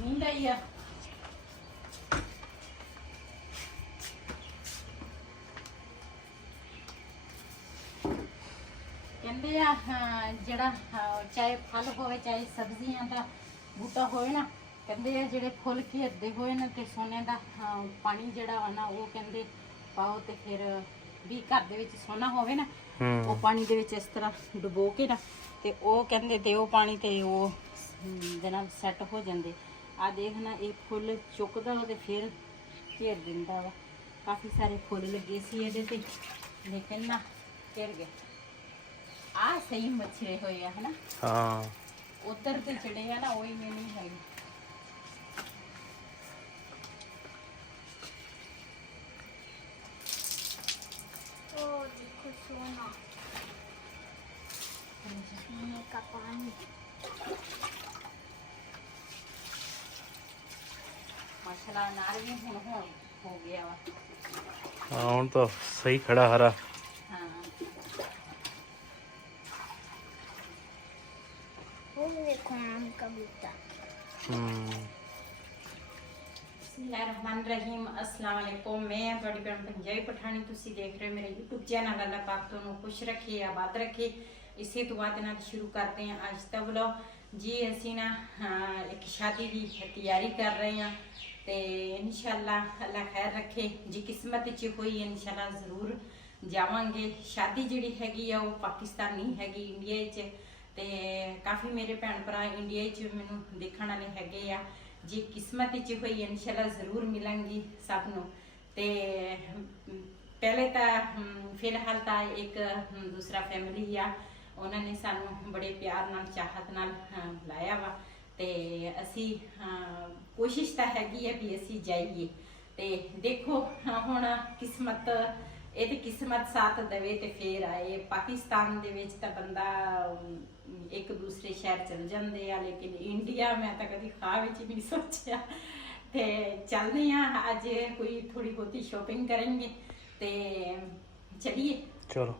ਨੀਂਦ ਆਈ ਆ। ਕਹਿੰਦੇ ਆ ਜਿਹੜਾ ਚਾਹੇ ਫਲ ਹੋਵੇ ਚਾਹੇ ਸਬਜ਼ੀਆਂ ਦਾ ਬੂਟਾ ਹੋਵੇ ਨਾ, ਕਹਿੰਦੇ ਆ ਜਿਹੜੇ ਫੁੱਲ ਘੇਰਦੇ ਹੋਏ ਨਾ ਤੇ ਸੋਨੇ ਦਾ ਪਾਣੀ ਜਿਹੜਾ ਵਾ ਨਾ ਉਹ ਕਹਿੰਦੇ ਪਾਓ ਤੇ ਫਿਰ ਵੀ ਘਰ ਦੇ ਵਿੱਚ ਸੋਨਾ ਹੋਵੇ ਨਾ ਉਹ ਪਾਣੀ ਦੇ ਵਿੱਚ ਇਸ ਤਰ੍ਹਾਂ ਡੁਬੋ ਕੇ ਨਾ ਤੇ ਉਹ ਕਹਿੰਦੇ ਦਿਓ ਪਾਣੀ ਤੇ ਉਹ ਦੇ ਨਾਲ ਸੈੱਟ ਹੋ ਜਾਂਦੇ। ਆ ਦੇਖ ਨਾ ਇਹ ਫੁੱਲ ਚੁੱਕਦਾ ਵਾ ਤੇ ਫਿਰ ਘੇਰ ਦਿੰਦਾ ਵਾ। ਕਾਫੀ ਸਾਰੇ ਫੁੱਲ ਲੱਗੇ ਸੀ ਇਹਦੇ ਤੇ ਲੇਕਿਨ ਨਾ ਘੇਰ ਗਏ। ਆ ਸਹੀ ਮੱਛਰੇ ਹੋਏ ਆ ਹਨਾ। ਹਾਂ ਉਧਰ ਤੇ ਚੜੇ ਆ ਨਾ ਉਹ ਹੀ ਨਹੀਂ ਹੈਗੇ। ओ देखो सोना सोने का पानी। ਮਸਲਾ ਨਾਰ ਵੀ ਹੁਣ ਹੋ ਗਿਆ ਵਾ। ਹਾਂ ਹੁਣ ਤਾਂ ਸਹੀ ਖੜਾ ਹਰਾ। ਹਾਂ वो देखो आम का बूटा। बिस्मिल्लाहिर्रहमानिर्रहीम। अस्सलाम वालेकुम। मैं ਤੁਹਾਡੀ ਭੈਣ ਪੰਜਾਬੀ ਪਠਾਣੀ। ਤੁਸੀਂ ਦੇਖ ਰਹੇ ਹੋ ਮੇਰੇ YouTube ਚੈਨਲ। ਅੱਲਾਹ ਪਾਕ ਤੁਹਾਨੂੰ ਖੁਸ਼ ਰੱਖੇ ਆਬਾਦ ਰੱਖੇ। ਇਸੇ ਤੋਂ ਬਾਅਦ ਨਾਲ ਸ਼ੁਰੂ ਕਰਦੇ ਹਾਂ ਅੱਜ ਦਾ ਵਲੌਗ। ਜੀ ਅਸੀਂ ਨਾ ਇੱਕ ਸ਼ਾਦੀ ਦੀ ਤਿਆਰੀ ਕਰ ਰਹੇ ਹਾਂ ਤੇ ਇਨਸ਼ਾਅੱਲਾ ਅੱਲਾਹ ਖੈਰ ਰੱਖੇ। ਜੀ ਕਿਸਮਤ 'ਚ ਹੋਈ ਇਨਸ਼ਾਅੱਲਾ ਜ਼ਰੂਰ ਜਾਵਾਂਗੇ। ਸ਼ਾਦੀ ਜਿਹੜੀ ਹੈਗੀ ਆ ਉਹ ਪਾਕਿਸਤਾਨ ਨਹੀਂ ਹੈਗੀ, ਇੰਡੀਆ 'ਚ। ਤੇ ਕਾਫੀ ਮੇਰੇ ਭੈਣ ਭਰਾ ਇੰਡੀਆ 'ਚ ਮੈਨੂੰ ਦੇਖਣ ਵਾਲੇ ਹੈਗੇ ਆ। ਜੀ ਕਿਸਮਤ 'ਚ ਹੋਈ ਇਨਸ਼ਾਅੱਲਾ ਜ਼ਰੂਰ ਮਿਲਾਂਗੀ ਸਭ ਨੂੰ। ਤੇ ਪਹਿਲੇ ਤਾਂ ਫਿਲਹਾਲ ਤਾਂ ਇੱਕ ਦੂਸਰਾ ਫੈਮਿਲੀ ਆ, ਉਹਨਾਂ ਨੇ ਸਾਨੂੰ ਬੜੇ ਪਿਆਰ ਨਾਲ ਚਾਹਤ ਨਾਲ ਬੁਲਾਇਆ ਵਾ ਤੇ ਅਸੀਂ ਕੋਸ਼ਿਸ਼ ਤਾਂ ਹੈਗੀ ਹੈ ਵੀ ਅਸੀਂ ਜਾਈਏ। ਤੇ ਦੇਖੋ ਹੁਣ ਕਿਸਮਤ, ਇਹ ਤੇ ਕਿਸਮਤ ਸਾਥ ਦੇਵੇ ਤੇ ਫੇਰ ਆਏ। ਪਾਕਿਸਤਾਨ ਦੇ ਵਿੱਚ ਤਾਂ ਬੰਦਾ ਇੱਕ ਦੂਸਰੇ ਸ਼ਹਿਰ ਚਲ ਜਾਂਦੇ ਆ, ਲੇਕਿਨ ਇੰਡੀਆ ਮੈਂ ਤਾਂ ਕਦੀ ਖਾ ਵਿੱਚ ਵੀ ਨਹੀਂ ਸੋਚਿਆ। ਤੇ ਚੱਲਦੇ ਆ ਅੱਜ ਕੋਈ ਥੋੜੀ ਬਹੁਤੀ ਸ਼ੋਪਿੰਗ ਕਰਾਂਗੇ ਤੇ ਚਲਿਏ। ਚਲੋ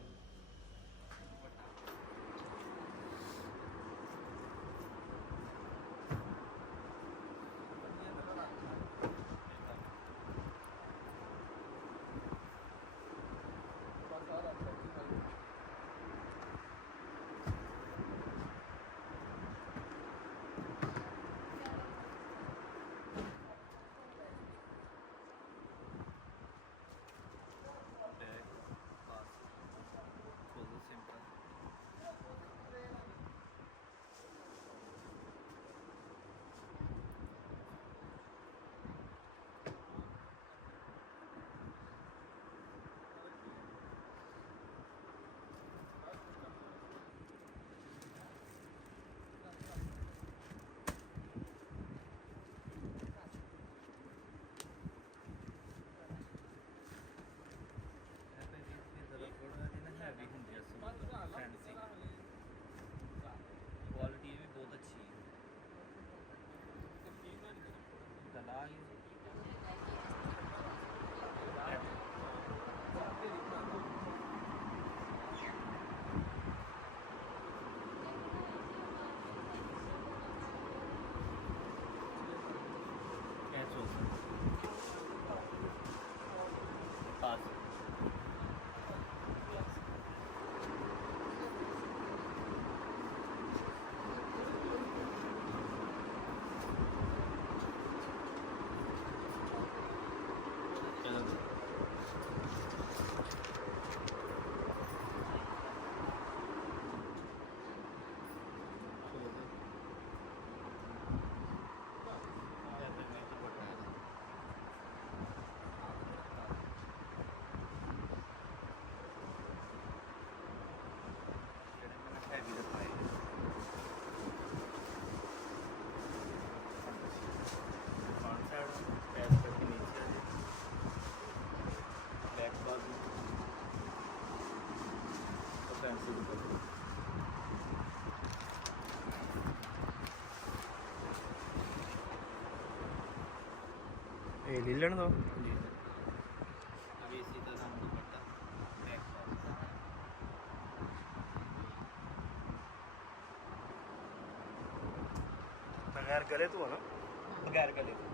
क्वालिटी भी बहुत अच्छी है। गला ये ले लेना दो जी। अभी इसी तरह हम दुपट्टा बैक बगैर गले तो है ना। बगैर गले के।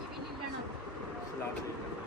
ये भी नहीं लेना। सलाद ले लो।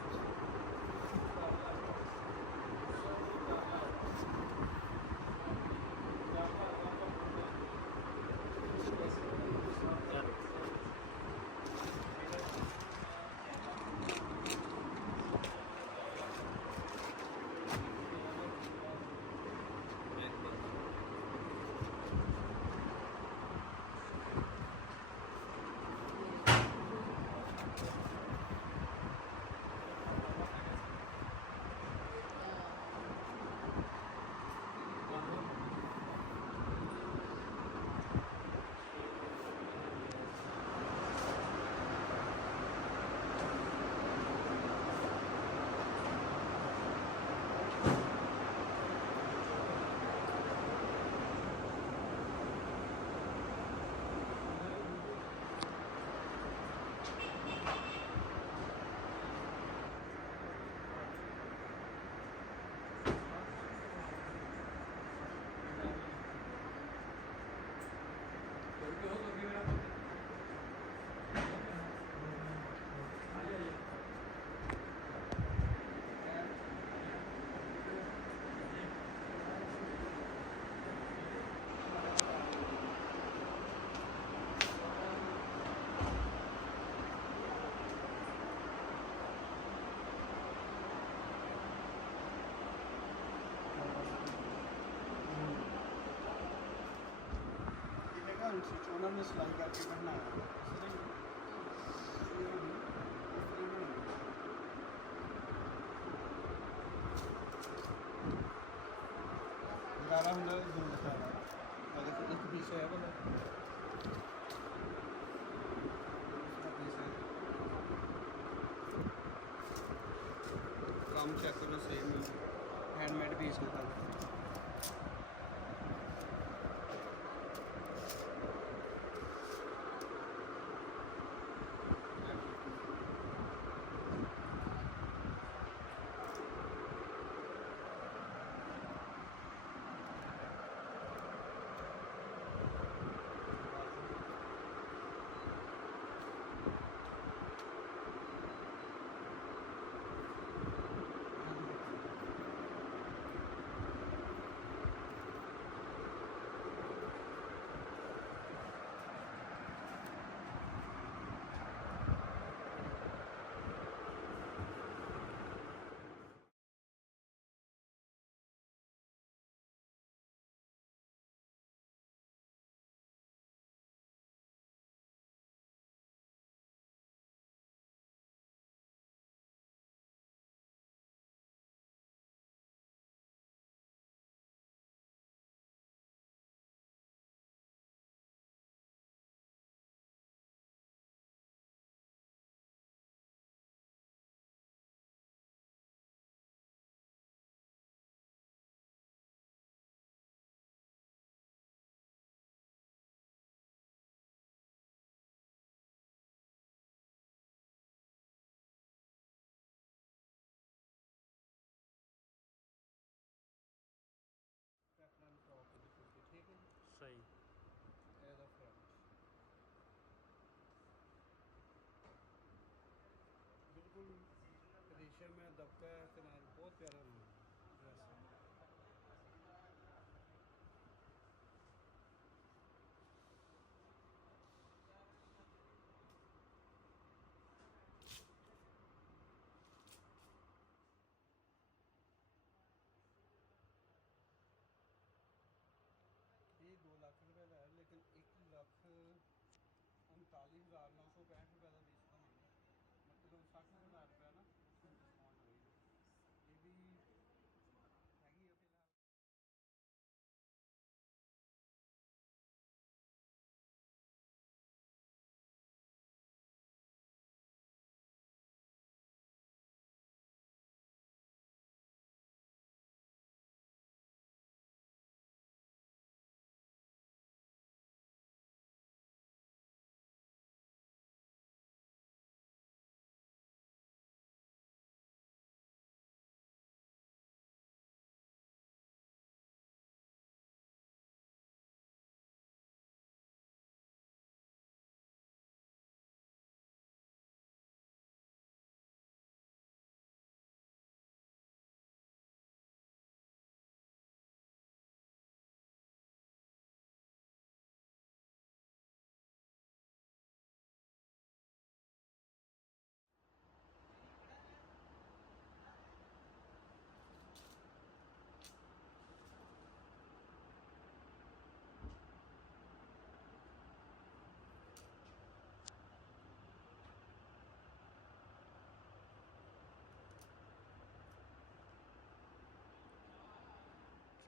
ਉਹਨਾਂ ਨੇ ਸਿਲਾਈ ਕਰਕੇ ਬਣਾਇਆ ਗਾਰਾ ਹੁੰਦਾ ਦੋ ਦਿਖਾਇਆ ਆ ਦੇਖੋ ਇੱਕ ਪੀਸ ਹੋਇਆ ਬਣਾ ਕੰਮ ਚੈੱਕ ਕਰੋ ਸੇਮ हैंडमेड पीस होता है।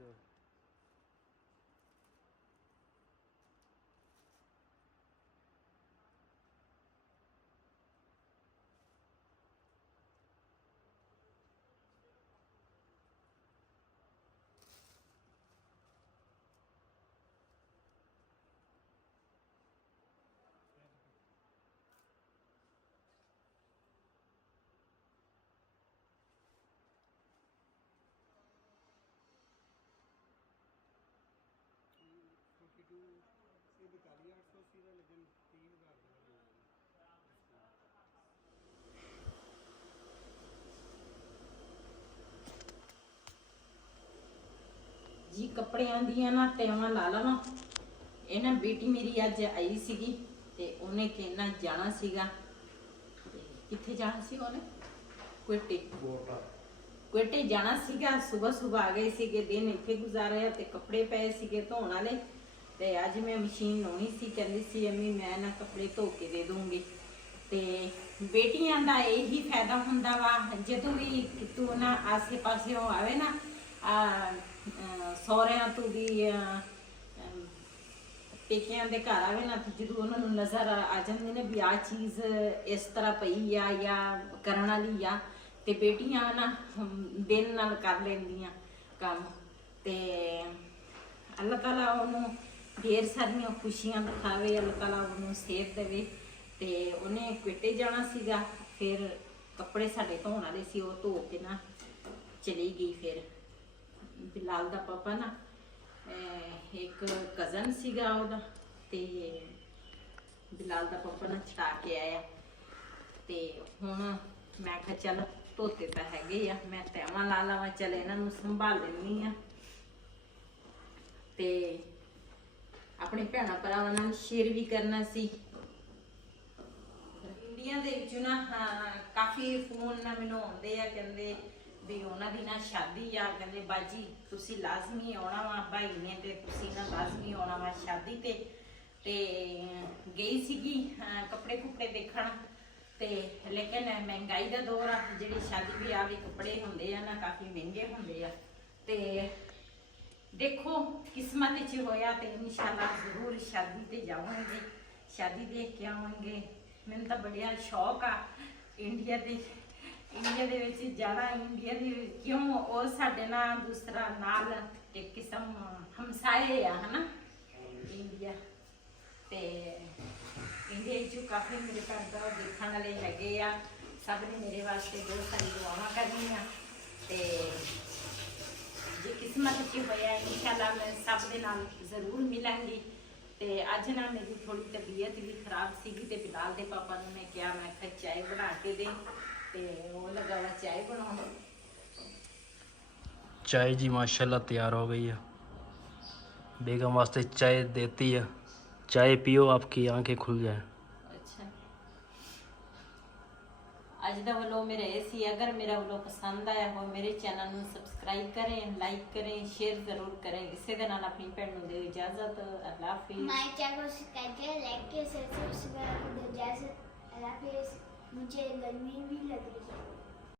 42 ਇਹ 42880 ਦਾ ਲੇਕਿਨ 30000 ਦਾ ਜੀ ਕੱਪੜਿਆਂ ਦੀਆਂ ਨਾ ਤੈਵਾਂ ਲਾ ਲਵਾਂ। ਇਹ ਨਾ ਬੇਟੀ ਮੇਰੀ ਅੱਜ ਆਈ ਸੀਗੀ ਤੇ ਉਹਨੇ ਕਿੰਨਾ ਜਾਣਾ ਸੀਗਾ। ਤੇ ਕਿੱਥੇ ਜਾਣਾ ਸੀ ਉਹਨੇ? ਕੁਏਟੇ ਜਾਣਾ ਸੀਗਾ। ਸਵੇਰ ਆ ਗਏ ਸੀਗੇ, ਦਿਨ ਇੱਥੇ ਗੁਜ਼ਾਰਿਆ ਤੇ ਕੱਪੜੇ ਪਏ ਸੀਗੇ ਧੋਣ ਵਾਲੇ। ਤੇ ਅੱਜ ਮੈਂ ਮਸ਼ੀਨ ਲਾਉਣੀ ਸੀ, ਕਹਿੰਦੀ ਸੀ ਅੰਮੀ ਮੈਂ ਨਾ ਕੱਪੜੇ ਧੋ ਕੇ ਦੇ ਦੂੰਗੀ। ਤੇ ਬੇਟੀਆਂ ਦਾ ਇਹੀ ਫਾਇਦਾ ਹੁੰਦਾ ਵਾ, ਜਦੋਂ ਵੀ ਤੂੰ ਨਾ ਆਸੇ ਪਾਸੇ ਆਵੇ ਨਾ ਸਹੁਰਿਆਂ ਤੋਂ ਵੀ ਪੇਕਿਆਂ ਦੇ ਘਰ ਆਵੇ ਨਾ, ਜਦੋਂ ਉਹਨਾਂ ਨੂੰ ਨਜ਼ਰ ਆ ਜਾਂਦੀ ਨੇ ਵੀ ਆਹ ਚੀਜ਼ ਇਸ ਤਰ੍ਹਾਂ ਪਈ ਆ ਜਾਂ ਕਰਨ ਵਾਲੀ ਆ, ਤੇ ਬੇਟੀਆਂ ਨਾ ਦਿਲ ਨਾਲ ਕਰ ਲੈਂਦੀਆਂ ਕੰਮ। ਤੇ ਅੱਲਾਹ ਤਾਲਾ ਉਹਨੂੰ ਢੇਰ ਸਾਰੀਆਂ ਖੁਸ਼ੀਆਂ ਦਿਖਾਵੇ, ਅੱਲਾਹ ਤਾਲਾ ਉਹਨੂੰ ਸਿਹਤ ਦੇਵੇ। ਤੇ ਉਹਨੇ ਕੁਏਟੇ ਜਾਣਾ ਸੀਗਾ, ਫਿਰ ਕੱਪੜੇ ਸਾਡੇ ਧੋਣ ਵਾਲੇ ਸੀ, ਉਹ ਧੋ ਕੇ ਨਾ ਚਲੀ ਗਈ। ਫਿਰ ਬਿਲਾਲ ਦਾ ਪਾਪਾ ਨਾ ਇੱਕ ਕਜ਼ਨ ਸੀਗਾ ਉਹਦਾ, ਤੇ ਬਿਲਾਲ ਦਾ ਪਾਪਾ ਨਾ ਛਡਾ ਕੇ ਆਇਆ। ਤੇ ਹੁਣ ਮੈਂ ਕਿਹਾ ਚੱਲ ਧੋਤੇ ਤਾਂ ਹੈਗੇ ਆ, ਮੈਂ ਤੈਵਾਂ ਲਾ ਲਵਾਂ, ਚੱਲ ਇਹਨਾਂ ਨੂੰ ਸੰਭਾਲ ਲੈਂਦੀ ਆ। ਤੇ ਆਪਣੇ ਭੈਣਾਂ ਭਰਾਵਾਂ ਨਾਲ ਸ਼ੇਅਰ ਵੀ ਕਰਨਾ ਸੀ। ਇੰਡੀਆ ਦੇ ਵਿੱਚ ਨਾ ਕਾਫੀ ਫੋਨ ਨਾ ਮੈਨੂੰ ਆਉਂਦੇ ਆ, ਕਹਿੰਦੇ ਵੀ ਉਹਨਾਂ ਦੀ ਨਾ ਸ਼ਾਦੀ ਆ, ਕਹਿੰਦੇ ਬਾਜੀ ਤੁਸੀਂ ਲਾਜ਼ਮੀ ਆਉਣਾ ਵਾ, ਭਾਈ ਨੇ ਤੇ ਤੁਸੀਂ ਨਾ ਲਾਜ਼ਮੀ ਆਉਣਾ ਵਾ ਸ਼ਾਦੀ ਤੇ। ਤੇ ਗਈ ਸੀਗੀ ਕੱਪੜੇ ਕੁੱਪੜੇ ਦੇਖਣ, ਤੇ ਲੇਕਿਨ ਮਹਿੰਗਾਈ ਦਾ ਦੌਰ ਆ, ਜਿਹੜੀ ਸ਼ਾਦੀ ਵਿਆਹ ਦੇ ਕੱਪੜੇ ਹੁੰਦੇ ਆ ਨਾ ਕਾਫੀ ਮਹਿੰਗੇ ਹੁੰਦੇ ਆ। ਤੇ ਦੇਖੋ ਕਿਸਮਤ 'ਚ ਹੋਇਆ ਤੇ ਇਨਸ਼ਾਅੱਲਾ ਜ਼ਰੂਰ ਸ਼ਾਦੀ ਤੇ ਜਾਵਾਂਗੇ, ਸ਼ਾਦੀ ਦੇਖ ਕੇ ਆਵਾਂਗੇ। ਮੈਨੂੰ ਤਾਂ ਬੜਿਆ ਸ਼ੌਕ ਆ ਇੰਡੀਆ ਦੇ ਵਿੱਚ ਜਾਣਾ। ਇੰਡੀਆ ਦੇ ਕਿਉਂ, ਉਹ ਸਾਡੇ ਨਾਲ ਦੂਸਰਾ ਨਾਲ ਇੱਕ ਕਿਸਮ ਹਮਸਾਏ ਆ ਹਨਾ ਇੰਡੀਆ। ਤੇ ਇੰਡੀਆ 'ਚ ਕਾਫੀ ਮੇਰੇ ਭੈਣ ਭਰਾ ਦੇਖਣ ਵਾਲੇ ਹੈਗੇ ਆ, ਸਭ ਨੇ ਮੇਰੇ ਵਾਸਤੇ ਬਹੁਤ ਸਾਰੀ ਦੁਆਵਾਂ ਕਰਨੀਆਂ। ਤੇ ਜੇ ਕਿਸਮਤ 'ਚ ਹੋਇਆ ਇਨਸ਼ਾਅੱਲਾ ਮੈਂ ਸਭ ਦੇ ਨਾਲ ਜ਼ਰੂਰ ਮਿਲਾਂਗੀ। ਤੇ ਅੱਜ ਨਾ ਮੇਰੀ ਥੋੜੀ ਤਬੀਅਤ ਵੀ ਖਰਾਬ ਸੀਗੀ, ਤੇ ਬਿਲਾਲ ਦੇ ਪਾਪਾ ਨੂੰ ਮੈਂ ਕਿਹਾ, ਮੈਂ ਕਿਹਾ ਚਾय ਬਣਾ ਕੇ ਦੇ, ਤੇ ਉਹ लगा हुआ चाय बनाने। चाय जी माशाल्लाह तैयार हो गई है। बेगम वास्ते चाय देती है, चाय पियो आपकी आंखें खुल जाए। अच्छा ਅੱਜ ਦਾ ਵਲੋਗ ਮੇਰਾ ਇਹ ਸੀ। ਅਗਰ ਮੇਰਾ ਵਲੋਗ ਪਸੰਦ ਆਇਆ ਹੋ ਮੇਰੇ ਚੈਨਲ ਨੂੰ ਸਬਸਕ੍ਰਾਈਬ ਕरें, लाइक करें, शेयर ज़रूर करें। ਇਸੇ ਦੇ ਨਾਲ ਆਪਣੀ ਭੈਣ ਨੂੰ ਦਿਓ ਇਜਾਜ਼ਤ। ਅੱਲਾਹ ਹਾਫਿਜ਼। हमारे चैनल को सब्सक्राइब करें, लाइक करें, सब्सक्राइब करें, इजाज़त। अल्लाह हाफिज़। मुझे गर्मी भी लग रही है।